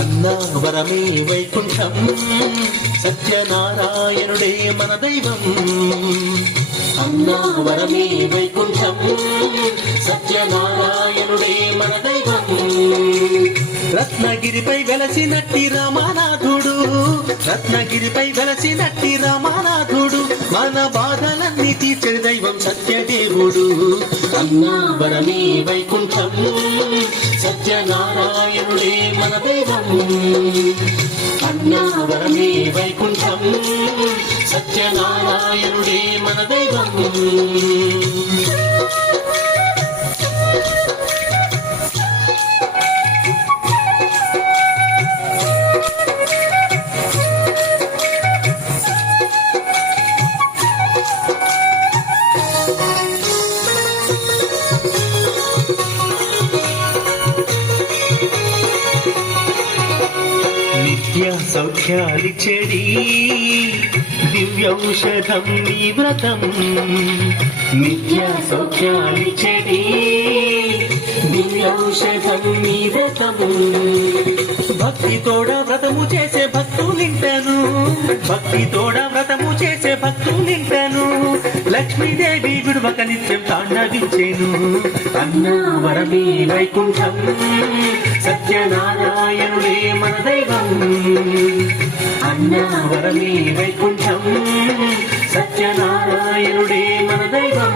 అన్నావరమే వైకుంఠం సత్యనారాయణుడే మన దైవం. అన్నావరమే వైకుంఠం సత్యనారాయణుడే మన దైవం. రత్నగిరిపై వెలసినట్టి రామనాథుడు, రత్నగిరిపై వెలసినట్టి రామనాథుడు, మన బాధలన్నీ తీర్చే దైవం సత్యదేవుడు. అన్నావరమే వైకుంఠం సత్యనారాయణుడే మన దైవం. అన్నావరమే వైకుంఠం సత్యనారాయణుడే మన దైవం. నిత్య సౌఖ్యాలిచ్చేది దివ్యౌషధం నీ వ్రతం. నిత్య సౌఖ్యాలిచ్చేది దివ్యౌషధం నీ వ్రతం. భక్తి తోడ వ్రతము చేసే భక్తులింటను, భక్తి తోడ వ్రతము చేసే భక్తులింటను. లక్ష్మీదేవి విడువక నిత్యం తాండవించేను. అన్నావరమే వైకుంఠం సత్యనారాయణుడే మన దైవం. అన్నావరమే వైకుంఠం సత్యనారాయణుడే మన దైవం.